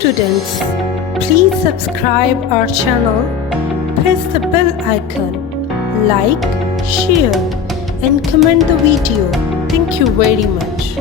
students, please subscribe our channel, press the bell icon, like, share and comment the video. Thank you very much.